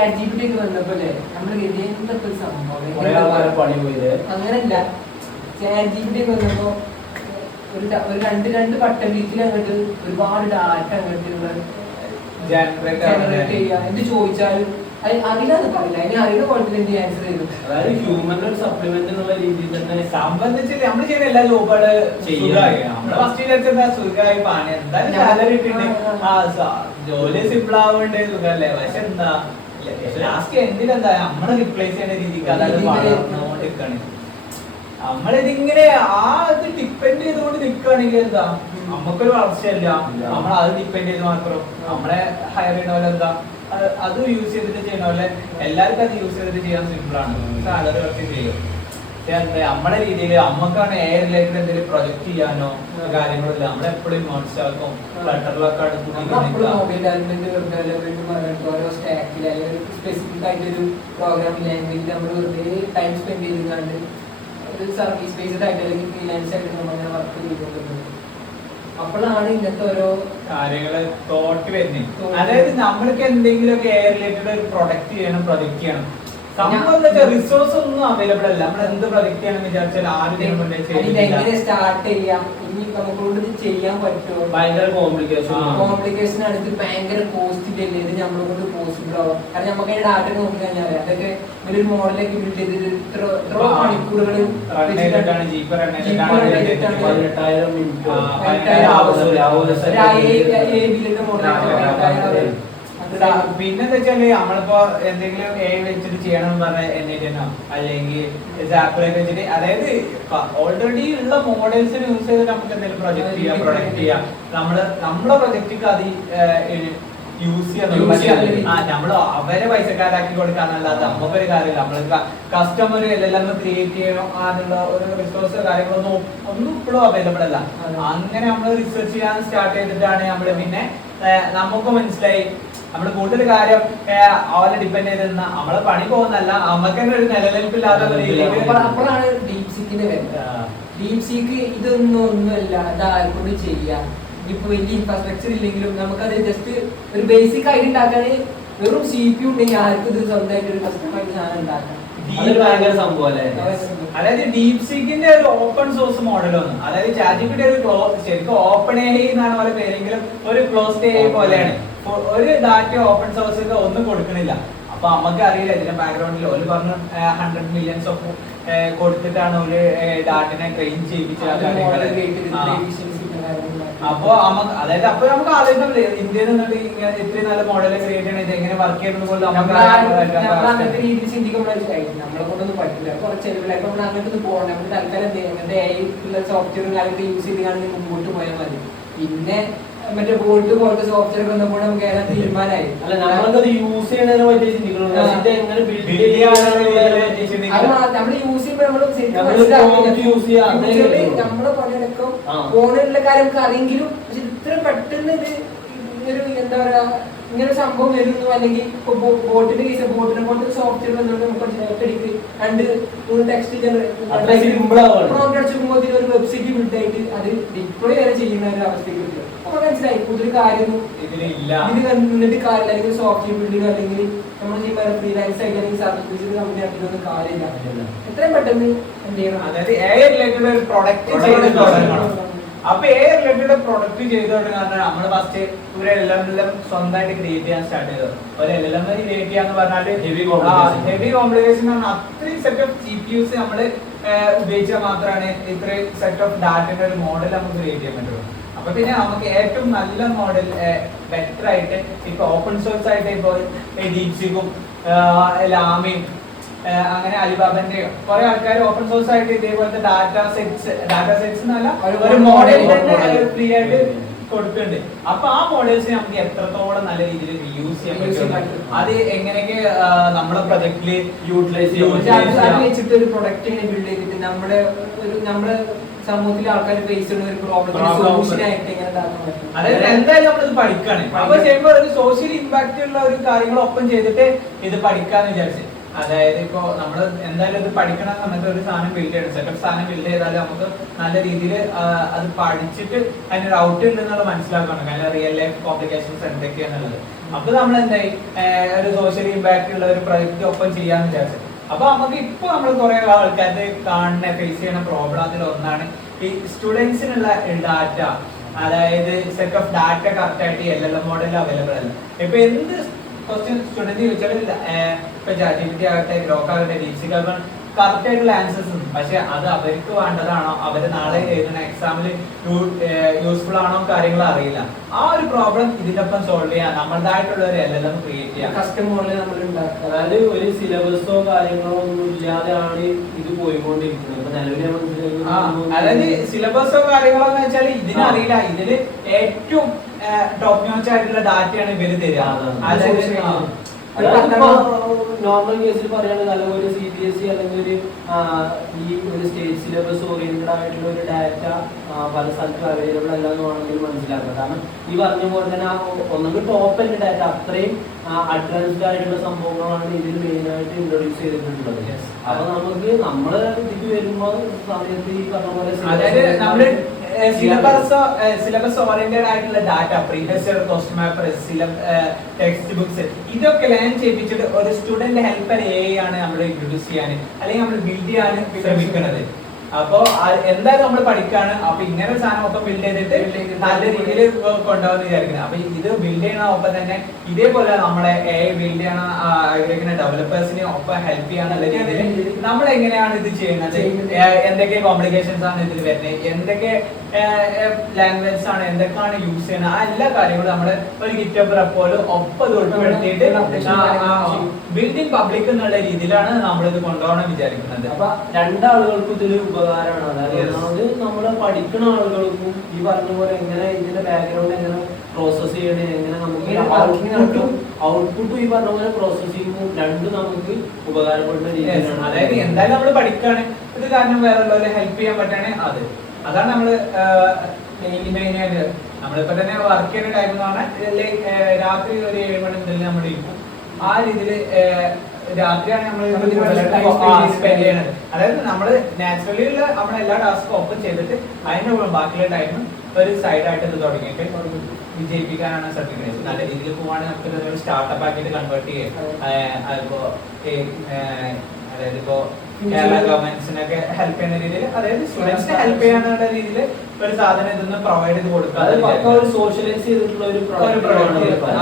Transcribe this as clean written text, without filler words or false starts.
ChatGPT വന്നപ്പോലെ നമ്മള് എന്തൊക്കെ സംഭവം അങ്ങനല്ല. ChatGPT വന്നപ്പോ ഒരു രണ്ട് ബട്ടൺ വീട്ടിൽ അങ്ങോട്ട് ഒരുപാട് ഡാറ്റ അങ്ങോട്ട് ജനറേറ്റ് ചെയ്യാം. എന്ത് ചോദിച്ചാലും അറിയില്ലാന്ന് പറയില്ല, അതിന് അറിയുന്ന കോൺഫിഡന്റ് ആൻസർ ചെയ്തു. അതായത് ഹ്യൂമൻ ഒരു സപ്ലിമെന്റ് എന്നുള്ള രീതിയിൽ തന്നെ സംബന്ധിച്ച് നമ്മൾ ചെയ്യുന്ന എല്ലാ ജോബുകള് സുഖമായി. നമ്മള് ഫസ്റ്റ് വിചാരിച്ചെന്താ സുഖമായി പണി എന്തായാലും സാലറി ഇട്ടുണ്ട്, ജോലി സിമ്പിൾ ആവേണ്ട സുഖല്ലേ. പക്ഷെ എന്താ ലാസ്റ്റ് എന്തിനെന്താ നമ്മളെ റിപ്ലേസ് ചെയ്യുന്ന രീതിക്ക് അതായത് വളർന്നുകൊണ്ടിരിക്കാണ്. നമ്മളിതിങ്ങനെ ആ ഇത് ഡിപ്പെൻഡ് ചെയ്തുകൊണ്ട് നിൽക്കുകയാണെങ്കിൽ എന്താ നമുക്കൊരു വളർച്ചയല്ല. നമ്മളത് ഡിപ്പെൻഡ് ചെയ്ത് മാത്രം നമ്മളെ ഹയർ ചെയ്യുന്ന പോലെ എന്താ അത് യൂസ് ചെയ്തിട്ട് ചെയ്യുന്ന പോലെ എല്ലാവർക്കും അത് യൂസ് ചെയ്തിട്ട് ചെയ്യാൻ സിമ്പിൾ ആണ്. സാലറി കുറച്ച് ചെയ്യും. നമ്മുടെ രീതിയിൽ നമ്മക്കാണ് എയർ റിലേറ്റഡ് എന്തെങ്കിലും പ്രൊജക്ട് ചെയ്യാനോ കാര്യങ്ങളില്ല. നമ്മളെപ്പോഴും നോട്ട്സാക്കും ഫ്ലട്ടറിലൊക്കെ സ്പെസിഫിക് ആയിട്ടൊരു പ്രോഗ്രാമിംഗ് ലാംഗ്വേജ് നമ്മൾ വെറുതെ ടൈം സ്പെൻഡ് ചെയ്തുകൊണ്ട് ഒരു സർവീസ് ബേസ്ഡ് ആയിട്ട് അല്ലെങ്കിൽ ഫ്രീലാൻസ് ആയിട്ട് നമ്മൾ വർക്ക് ചെയ്തുകൊണ്ടിരുന്നത്. അപ്പോഴാണ് ഇങ്ങനത്തെ ഓരോ കാര്യങ്ങള് തോട്ട് വരുന്നത്. അതായത് നമ്മൾക്ക് എന്തെങ്കിലുമൊക്കെ എയർ റിലേറ്റഡ് ഒരു പ്രൊഡക്റ്റ് ചെയ്യണം, പ്രൊജക്ട് ചെയ്യണം. റിസോഴ്സ് ഒന്നും അവൈലബിൾ അല്ല. നമ്മൾ എന്ത് പ്രൊജക്ട് ചെയ്യണം വിചാരിച്ചാൽ ആരും എങ്ങനെ സ്റ്റാർട്ട് ചെയ്യാം, ഇനി നമുക്കൊണ്ട് ചെയ്യാൻ പറ്റുമോ, ഭയങ്കര കോംപ്ലിക്കേഷൻ ആണ്. ഇത് ഭയങ്കര കോസ്റ്റ്ലി അല്ലേ, ഇത് നമ്മളെ കൊണ്ട് പോസിബിൾ ആവും. കാരണം നമുക്ക് അതിന്റെ ഡാറ്റ നോക്കി കഴിഞ്ഞാൽ അതൊക്കെ ഒരു മോഡലേക്ക് ബിൽഡ് ചെയ്തിട്ട് ഇത്ര മണിക്കൂറുകൾ പിന്നെന്താ വെച്ചാല് നമ്മളിപ്പോ എന്തെങ്കിലും വെച്ചിട്ട് ചെയ്യണം പറഞ്ഞ എന്നോ അല്ലെങ്കിൽ വെച്ചിട്ട്, അതായത് ഓൾറെഡി ഉള്ള മോഡൽസിന് യൂസ് ചെയ്തിട്ട് നമുക്ക് എന്തെങ്കിലും പ്രൊജക്ട് ചെയ്യാം, പ്രൊഡക്റ്റ് ചെയ്യാം. നമ്മളെ പ്രൊജക്റ്റിക്ക് അത് യൂസ് ചെയ്യാൻ നമ്മള് അവരെ പൈസക്കാരാക്കി കൊടുക്കാന്നല്ലാതെ നമുക്കൊരു കാര്യമില്ല. നമ്മള് കസ്റ്റമർ എല്ലാം ക്രിയേറ്റ് ചെയ്യണം അതിനുള്ള ഒരു റിസോഴ്സ് കാര്യങ്ങളൊന്നും ഒന്നും ഇപ്പോഴും അവൈലബിൾ അല്ല. അങ്ങനെ നമ്മൾ റിസർച്ച് ചെയ്യാൻ സ്റ്റാർട്ട് ചെയ്തിട്ടാണ് നമ്മള് പിന്നെ നമുക്ക് മനസ്സിലായി നമ്മള് കൂടുതൽ കാര്യം അവരെ ഡിപ്പെൻഡ് ചെയ്തിരുന്ന നമ്മളെ പണി പോകുന്നല്ല, നമുക്ക് തന്നെ ഒരു നിലനിൽപ്പില്ലാത്ത അപ്പോഴാണ് ഡീപ്സീക്കിന്റെ വരുന്നത്. ഡീപ്സീക്ക് ഒന്നുമല്ല, അത് ആർക്കൊണ്ട് ചെയ്യാം. ഇപ്പൊ വലിയ ഇൻഫ്രാസ്ട്രക്ചർ ഇല്ലെങ്കിലും നമുക്കത് ജസ്റ്റ് ഒരു ബേസിക് ആയിട്ട് ഉണ്ടാക്കാൻ വെറും CPU ഉണ്ടെങ്കിൽ ആർക്കും ഇത് സ്വന്തമായിട്ട് ഒരു കസ്റ്റമായിട്ട് സാധനം ഉണ്ടാക്കാം. അതായത് ഡീപ്സീക്കിന്റെ ഒരു ഓപ്പൺ സോഴ്സ് മോഡലൊന്നും, അതായത് ChatGPT ഒരു ശരിക്കും ഓപ്പൺ AI എന്നാണ് പോലെ പേരെങ്കിലും ഒരു ക്ലോസ്ഡ് AI പോലെയാണ്. ഒരു ഡാറ്റ ഓപ്പൺ സോഴ്സ് ഒന്നും കൊടുക്കണില്ല. അപ്പൊ നമുക്ക് അറിയില്ല ഇതിന്റെ ബാക്ക്ഗ്രൗണ്ടിൽ ഒരു പറഞ്ഞു 100 millions ഓഫ് കൊടുത്തിട്ടാണ് ഒരു ഡാറ്റിനെ ട്രെയിൻ ചെയ്യിപ്പിച്ച. അപ്പൊ അതായത് അപ്പൊ നമുക്ക് ആലോചിക്കാം ഇന്ത്യയിൽ നിന്നിട്ട് ഇങ്ങനെ ഇത്രയും നല്ല മോഡൽ ക്രിയേറ്റ് ചെയ്യണം, ഇത് എങ്ങനെ വർക്ക് ചെയ്യുന്നത് പോലെ അങ്ങനത്തെ രീതിയിൽ ചിന്തിക്കുമ്പോഴായിരിക്കും നമ്മളെ കൊണ്ടൊന്നും പറ്റില്ല. കുറച്ച് ചെലവിലായി നമ്മൾ അങ്ങോട്ട് പോകണം. നമ്മൾ തൽക്കാലം അങ്ങനത്തെ സോഫ്റ്റ്വെയറും കാര്യമൊക്കെ യൂസ് ചെയ്താണ് മുമ്പോട്ട് പോയാൽ മതി. പിന്നെ മറ്റേ ബോൾട്ട് പോലത്തെ സോഫ്റ്റ്വെയർ വന്നപ്പോൾ നമുക്ക് ഏതാ തീരുമാനമായി. അല്ല നമ്മളത് യൂസ് ചെയ്യണതിനെ പറ്റി ചിന്തിക്കണം. നമ്മള് യൂസ് ചെയ്യുമ്പോൾ നമ്മളെ പണിയെടുക്കും ഫോണിലുള്ള കാര്യം അറിയെങ്കിലും പക്ഷെ ഇത്ര പെട്ടെന്ന് ഇത് ഒരു എന്താ പറയാ ഇങ്ങനെ സംഭവം വരുന്നു. അല്ലെങ്കിൽ ബോട്ടിന്റെ കേസ് ബോട്ടിനെ പോലത്തെ സോഫ്റ്റ്വെയർ വന്നുകൊണ്ട് നമുക്ക് ഒറ്റയടിക്ക് 2-3 ടെക്സ്റ്റ് പ്രോഗ്രാം അടിച്ചുമ്പോൾ ഒരു വെബ്സൈറ്റ് ബിൽഡ് ആയിട്ട് അത് ഡിപ്ലോയ് വരെ ചെയ്യുന്ന ഒരു അവസ്ഥയ്ക്ക് കിട്ടും. അപ്പൊ മനസ്സിലായി കൂടുതൽ കാര്യമൊന്നും ഇത് നിന്നിട്ട് കാര്യമില്ല. അല്ലെങ്കിൽ സോഫ്റ്റ്വെയർ ബിൽഡിങ് അല്ലെങ്കിൽ നമ്മൾ ചെയ്യുമ്പോൾ ഫ്രീലാൻസ് ആയിട്ട് അല്ലെങ്കിൽ സർവീസ് കമ്പനി ആക്കിയിട്ടൊന്നും കാര്യമില്ല. എത്രയും പെട്ടെന്ന് എന്ത് ചെയ്യണം, അതായത് AI റിലേറ്റഡ് ഒരു പ്രൊഡക്റ്റ്. അപ്പൊ AI റിലേറ്റഡ് പ്രൊഡക്റ്റ് ചെയ്ത് തുടങ്ങാൻ നമ്മള് ഫസ്റ്റ് ഒരു LLM സ്വന്തമായിട്ട് ക്രിയേറ്റ് ചെയ്യാൻ സ്റ്റാർട്ട് ചെയ്തത്. ഒരു LLM ക്രിയേറ്റ് ചെയ്യാന്ന് പറഞ്ഞാല് ഹെവി കോംപ്ലിക്കേഷൻ ആണ്. അത്രയും സെറ്റ് ഓഫ് GPUs നമ്മള് ഉപയോഗിച്ചാൽ മാത്രമാണ് ഇത്രയും സെറ്റ് ഓഫ് ഡാറ്റയുടെ ഒരു മോഡൽ നമുക്ക് ക്രിയേറ്റ് ചെയ്യാൻ പറ്റുള്ളൂ. അപ്പൊ പിന്നെ നമുക്ക് ഏറ്റവും നല്ല മോഡൽ ബെറ്റർ ആയിട്ട് ഇപ്പൊ ഓപ്പൺ സോഴ്സ് ആയിട്ട് ഇപ്പൊ ഡീപ്സീക്കും ലാമയും അങ്ങനെ അലിബാബന്റെ കുറെ ആൾക്കാർ ഓപ്പൺ സോഴ്സ് ആയിട്ട് ഇതേപോലത്തെ ഡാറ്റ സെറ്റ്സ് എന്നല്ല ഒരു മോഡൽ ഫ്രീ ആയിട്ട് കൊടുക്കുന്നുണ്ട്. അപ്പൊ ആ മോഡൽസ് നമുക്ക് എത്രത്തോളം നല്ല രീതിയിൽ യൂസ് ചെയ്യാൻ പറ്റും, അത് എങ്ങനെയൊക്കെ നമ്മളെ പ്രൊജക്റ്റില് യൂട്ടിലൈസ് വെച്ചിട്ട് ഒരു പ്രൊഡക്റ്റ് ബിൽഡ് ചെയ്തിട്ട് നമ്മുടെ സമൂഹത്തിലെ ആൾക്കാർ ഫേസ് ചെയ്യുന്ന ഒരു പ്രോബ്ലം സൊല്യൂഷൻ ആയിട്ട് എങ്ങനെ ഉണ്ടാക്കാൻ പറ്റും. അതായത് എന്തായാലും നമ്മളിത് പഠിക്കാണ്. അപ്പൊ ചെയ്യുമ്പോൾ ഒരു സോഷ്യൽ ഇമ്പാക്ട് ഉള്ള ഒരു കാര്യങ്ങളൊപ്പം ചെയ്തിട്ട് ഇത് പഠിക്കാന്ന് വിചാരിച്ചു. അതായത് ഇപ്പൊ നമ്മള് എന്തായാലും ഇത് പഠിക്കണ സമയത്ത് ഒരു സാധനം ബിൽഡ് ചെയ്യണം. സെറ്റപ്പ് സാധനം ബിൽഡ് ചെയ്താൽ നമുക്ക് നല്ല രീതിയിൽ അത് പഠിച്ചിട്ട് അതിനൊരു ഔട്ട് ഉണ്ടെന്നുള്ള മനസ്സിലാക്കണം. കാരണം റിയൽ ലൈഫ് കോംപ്ലിക്കേഷൻസ് എന്തൊക്കെയാന്നുള്ളത്. അപ്പൊ നമ്മൾ എന്തായി ഒരു സോഷ്യൽ ഇമ്പാക്ട് ഉള്ള ഒരു പ്രൊജക്ട് ഒപ്പം ചെയ്യാന്ന് വിചാരിച്ചത്. അപ്പൊ നമുക്ക് ഇപ്പൊ നമ്മൾ കുറെ ആൾക്കാർക്ക് കാണുന്ന ഫേസ് ചെയ്യുന്ന പ്രോബ്ലം അതിൽ ഒന്നാണ് ഈ സ്റ്റുഡൻസിനുള്ള ഡാറ്റ, അതായത് സെറ്റ് ഓഫ് ഡാറ്റ കറക്റ്റ് ആയിട്ട് LLM മോഡലിൽ അവൈലബിൾ അല്ല. ഇപ്പൊ എന്ത് ക്വസ്റ്റ്യൻ സ്റ്റുഡന്റ് ചോദിച്ചാൽ ഇപ്പൊ ChatGPT ആകട്ടെ, ഗ്രോക്ക് ആകട്ടെ, DeepSeek ആകട്ടെ, കറക്റ്റ് ആയിട്ടുള്ള ആൻസേഴ്സ് ഉണ്ട്. പക്ഷെ അത് അവർക്ക് വേണ്ടതാണോ, അവര് നാളെ എഴുതുന്ന എക്സാമിൽ യൂസ്ഫുൾ ആണോ കാര്യങ്ങൾ അറിയില്ല. ആ ഒരു പ്രോബ്ലം ഇതിനൊപ്പം സോൾവ് ചെയ്യാൻ നമ്മളുടേതായിട്ടുള്ള ഒരു LLM ക്രിയേറ്റ് ചെയ്യാം. കസ്റ്റം മോഡൽ നമ്മൾ ഉണ്ടാക്കുക. അതായത് ഒരു സിലബസോ കാര്യങ്ങളോ ഒന്നും ഇല്ലാതെയാണ് ഇത് പോയിക്കൊണ്ടിരിക്കുന്നത്. ഇപ്പൊ നിലവിലെ അതായത് സിലബസോ കാര്യങ്ങളോ എന്ന് വെച്ചാൽ ഇതിനറിയില്ല. ഇതില് ഏറ്റവും ടോപ്പ് നോച്ച് ആയിട്ടുള്ള ഡാറ്റയാണ് ഇവര് തരിക. അതായത് നോർമൽ കേസിൽ പറയുകയാണെങ്കിൽ അല്ലെങ്കിൽ ഒരു CBSE അല്ലെങ്കിൽ ഒരു സ്റ്റേറ്റ് സിലബസ് ഓറിയന്റഡ് ആയിട്ടുള്ള ഒരു ഡാറ്റ പല സ്ഥലത്തും അവൈലബിൾ അല്ല എന്ന് വേണമെങ്കിൽ മനസ്സിലാക്കാം. കാരണം ഈ പറഞ്ഞ പോലെ തന്നെ ഒന്നെങ്കിൽ ടോപ്പ് എൻഡ് ഡാറ്റ അത്രയും അഡ്വാൻസ്ഡ് ആയിട്ടുള്ള സംഭവങ്ങളാണ് ഇതിൽ മെയിൻ ആയിട്ട് ഇൻട്രൊഡ്യൂസ് ചെയ്തിട്ടുള്ളത്. അപ്പൊ നമുക്ക് നമ്മള് ഇതിക്ക് വരുമ്പോ സമയത്ത് ഈ പറഞ്ഞ പോലെ സിലബസ് ഓറിയന്റഡ് ആയിട്ടുള്ള data, previous year question paper, text books, ഇതൊക്കെ ലേൺ ചെയ്യിപ്പിച്ചിട്ട് ഒരു സ്റ്റുഡന്റ് ഹെൽപ്പർ AI ആണ് നമ്മൾ ഇൻട്രൊഡ്യൂസ് ചെയ്യാൻ അല്ലെങ്കിൽ നമ്മൾ ബിൽഡ് ചെയ്യാൻ ശ്രമിക്കുന്നത്. അപ്പോ എന്തായാലും നമ്മൾ പഠിക്കാണ്. അപ്പൊ ഇങ്ങനെ ഒരു സാധനം ഒപ്പം ബിൽഡ് ചെയ്തിട്ട് നല്ല രീതിയിൽ കൊണ്ടുപോകുന്ന വിചാരിക്കുന്നത്. അപ്പൊ ഇത് ബിൽഡ് ചെയ്യണ ഒപ്പം തന്നെ ഇതേപോലെ നമ്മളെ AI ബിൽഡ് ചെയ്യണ ആഗ്രഹിക്കുന്ന ഡെവലപ്പേഴ്സിനെ ഒപ്പം ഹെൽപ്പ് ചെയ്യാന്നുള്ള രീതിയിൽ നമ്മൾ എങ്ങനെയാണ് ഇത് ചെയ്യുന്നത്, എന്തൊക്കെ കോംപ്ലിക്കേഷൻസ് ആണ് ഇതിൽ വരുന്നത്, എന്തൊക്കെ ലാംഗ്വേജ് ആണ്, എന്തൊക്കെയാണ് യൂസ് ചെയ്യുന്നത്, ആ എല്ലാ കാര്യങ്ങളും നമ്മൾ ഒരു ഗിറ്റപ്പ് റെപ്പോയിൽ ഒപ്പം ഉൾപ്പെടുത്തിയിട്ട് ബിൽഡിംഗ് പബ്ലിക് എന്നുള്ള രീതിയിലാണ് നമ്മൾ ഇത് കൊണ്ടുപോകണം വിചാരിക്കുന്നത്. അപ്പൊ രണ്ടാളുകൾക്കും ഇതിൽ ഉപകാരമാണ്. അതായത് നമ്മള് പഠിക്കുന്ന ആളുകൾക്കും ഈ പറഞ്ഞ പോലെ എങ്ങനെ ഇതിന്റെ ബാക്ക്ഗ്രൗണ്ട് എങ്ങനെ പ്രോസസ് ചെയ്യണേ, എങ്ങനെ നമുക്ക് ഔട്ട്പുട്ടും ഈ പറഞ്ഞ പോലെ പ്രോസസ്സിങ്ങും രണ്ടും നമുക്ക് ഉപകാരപ്പെടുന്ന രീതിയിലാണ്. അതായത് എന്തായാലും നമ്മൾ പഠിക്കാണ്, ഇത് കാരണം വേറെ ഉള്ളവരെ ഹെൽപ്പ് ചെയ്യാൻ പറ്റാണ്. അതാണ് നമ്മള് മെയിനായിട്ട് നമ്മളിപ്പോ തന്നെ വർക്ക് ചെയ്യുന്ന ടൈം എന്ന് പറഞ്ഞാൽ രാത്രി ഒരു 7 മണി മുതൽ നമ്മൾ ഇരിക്കും. ആ രീതിയിൽ രാത്രിയാണ് നമ്മൾ സ്പെൻഡ് ചെയ്യണത്. അതായത് നമ്മള് നാച്ചുറലി ഉള്ള നമ്മുടെ എല്ലാ ടാസ്കും ഒപ്പം ചെയ്തിട്ട് അതിന്റെ ബാക്കിയുള്ള ടൈം ഒരു സൈഡായിട്ട് ഇത് തുടങ്ങിയിട്ട് വിജയിപ്പിക്കാനാണ് സർട്ടിഫിക്കറ്റ്. നല്ല രീതിയിൽ പോവാണെങ്കിൽ നമുക്ക് ഒരു സ്റ്റാർട്ടപ്പ് ആക്കിയിട്ട് കൺവേർട്ട് ചെയ്യാം. അതിപ്പോ അതായത് ഇപ്പോ കേരള ഗവൺമെന്റ്സിനൊക്കെ ഹെൽപ്പ് ചെയ്യുന്ന രീതിയിൽ, അതായത് സ്റ്റുഡൻസിനെ ഹെൽപ്പ് ചെയ്യാനുള്ള രീതിയിൽ ഒരു സാധനം ഇതൊന്ന് പ്രൊവൈഡ് ചെയ്ത് കൊടുക്കുക. സോഷ്യലൈസ് ചെയ്തിട്ടുള്ള ഒരു പ്രൊഡക്റ്റ്